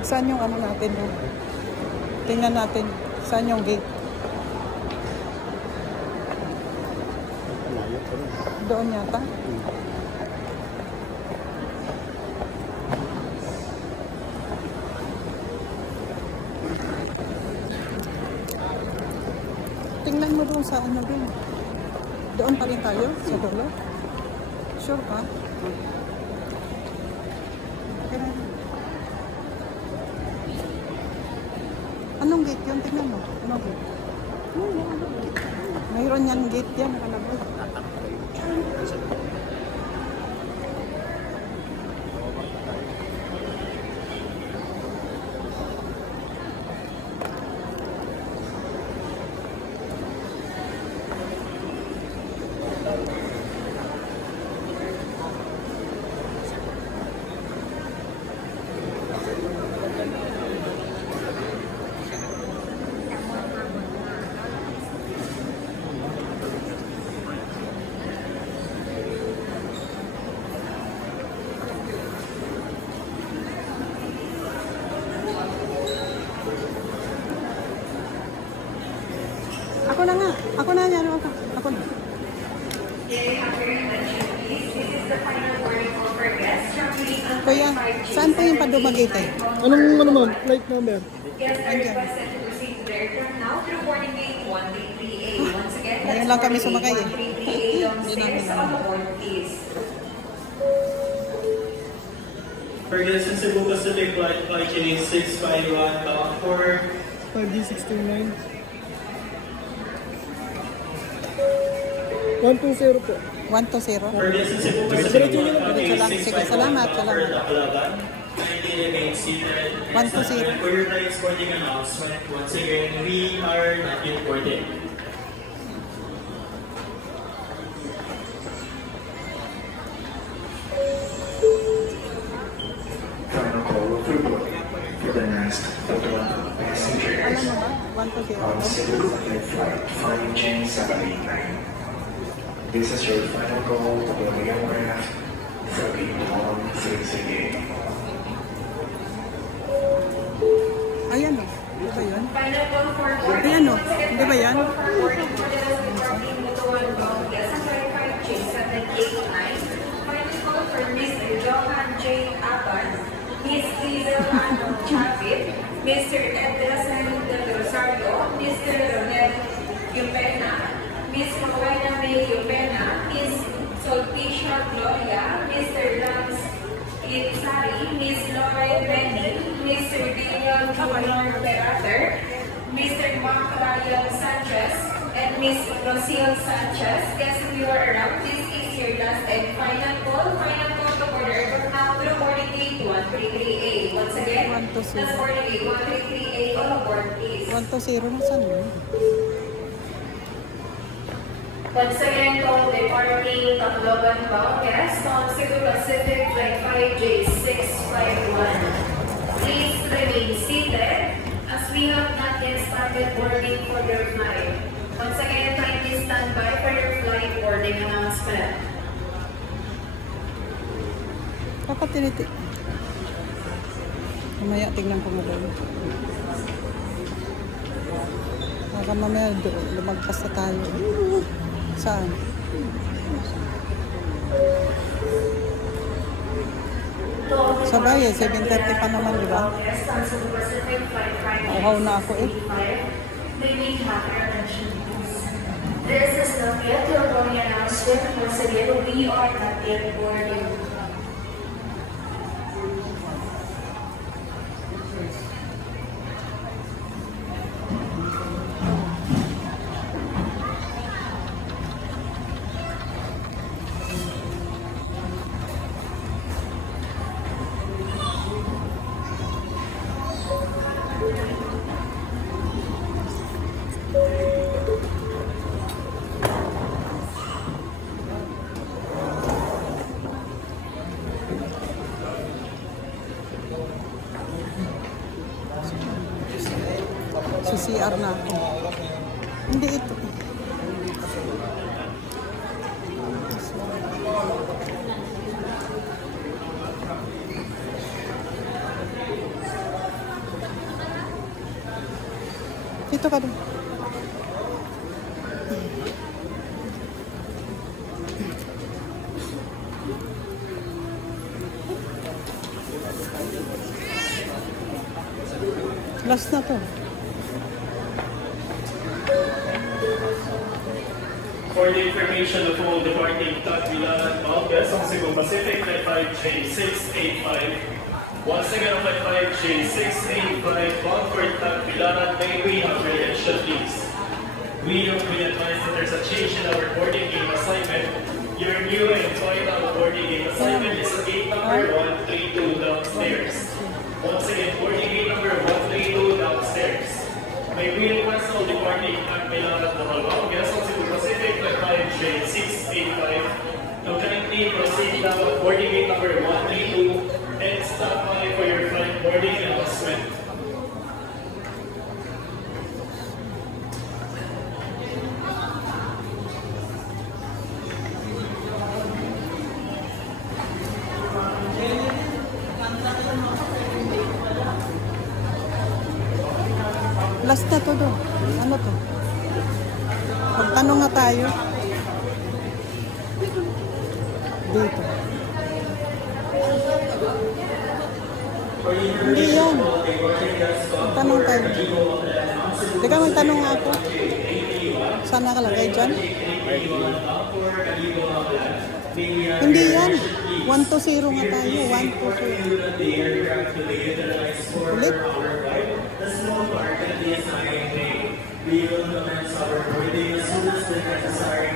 Saan yung ano natin doon? Tingnan natin. Saan yung gate? Doon yata? Tingnan mo doon sa ano doon. Doon pa rin tayo? Sa dulo? Sure ka? Anong gate yun? Tingnan mo. Anong gate? Mayroon yan gate yan. Nakalabas. Ako na nga. Ako na yan. Ako na. Kuya, saan po yung padumagay tayo? Anong ano ma'am? Flight number? Andiyan. Ngayon lang kami sumakay eh. Hindi namin alam. Ferguson Cebu Pacific Flight change 651 bound for 5D629. 120 po. 120. Ferguson Cebu Pacific Flight Sige, salamat. Salamat. 120. For your transporting announcement, once again, we are not importing. Final call for the next Toronto passengers on Cebu Flight 5J789. This is your final call to the aircraft for gate 138. Ayan o. Di ba yun? Ayan o. Di ba yan? Miss Lizelle Chavit, Mr. Edson Del Rosario, Mr. Ronel Yupena, Miss Rowena May Yupena, Miss Soltisha Gloria, Mr. Lance Irizari, Miss Lauren Benny, Mr. Daniel Junior Perater, Mr. Mark Ryan Sanchez, and Miss Rosille Sanchez. Guess if you are around, this is your last and final call. Final call to order. Now to the boarding gate 133A. Once again, that's boarding gate 133A. All aboard, please. 120 na saan yun? Once again, call departing Tacloban bound guests on Cebu Pacific Flight 5J651. Please remain seated as we have not yet started boarding for your flight. Once again, kindly stand by for your flight boarding announcement. Kapatiniti. Mamaya tingnan ko mo doon. Baka mamaya lumagpas na tayo. Saan? Sabay eh, 7:30 pa naman, di ba? Uhaw na ako eh. This is not yet your boarding announcement. Once again, we are not yet boarding. Sa CR na ako. Hindi ito. Dito ka din. Last na to. For the information of all departing Tagbilaran, Malgas, on Cebu Pacific, Flight 5J685. Once again, on Flight 5J685, bound for Tagbilaran, may we have your attention, please. We advise that there's a change in our boarding game assignment. Your new and final boarding game assignment is gate number 132 downstairs. Once again, boarding gate number 132 downstairs. May we request all departing Tagbilaran Bohol guests on Cebu Pacific Flight 5J685 to kindly proceed down boarding gate number 132 and stop by for your flight boarding announcement. Last na to doon. Ano to? Magtanong nga tayo. Dito. Hindi yan. Magtanong tayo. Teka, magtanong nga ako. Saan nakalagay dyan? Hindi yan. 120 nga tayo. 120. Ulit. We will commence our boarding as soon as the necessary